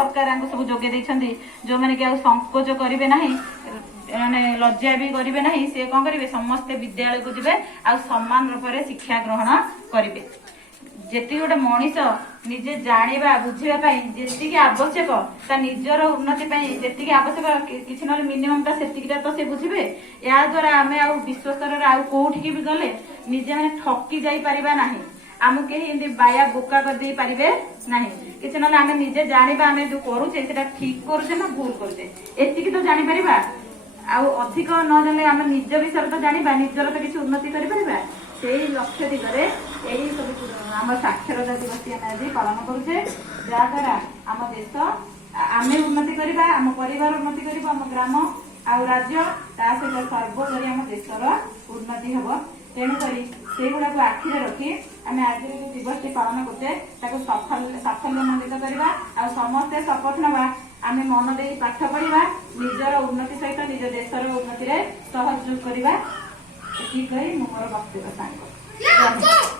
सरकार सब जोगे देइछन्ती जो माने कि संकोच करिवे नाही माने लज्जा भी करिवे नाही से कोन करिवे समस्त विद्यालय को जिवे आ समान रूप से शिक्षा ग्रहण करिवे जेति गोटे मनीष निजे जानिबा बुझिबा जेतिकी आवश्यक ता निजर उन्नति जेतिकी आवश्यक किछि न मिनिमम ता सेतिकीटा तो से बुझिबे या द्वारा आमे आ विश्व स्तर रे आ कोठी भी गले निजे माने ठकी जाई परिबा नाही आमु के हिंदी बाया बोका कर दे पारिबे नाही किछि न आमे निजे जानिबा आमे जो करूचे सेटा ठीक करूचे ना भूल करूचे एतिकी तो जानि परिबा आ अधिक न जाने आमे निज विषय तो जानिबा निजर तो किछि उन्नति करि परिबा सेही लक्ष्य दिगरे एही सब आम साक्षरता दिवस आज पालन करुचे जहाद्वारा आम देश आमे उन्नति करबा आम परिवार उन्नति करबा आम ग्राम आ राज्य ता सहित सर्वोपरि आम देशर उन्नति हब तेणुक से गुड़ा को आखिरे रखी आम आज जो दिवस पालन करते साफल्यमंडित करवा आ समस्ते शपथ नवा आम मन दे पाठ पढ़ा निजर उन्नति सहित निज देशर उन्नति सहयोग करवा मोर वक्तव्य सांग।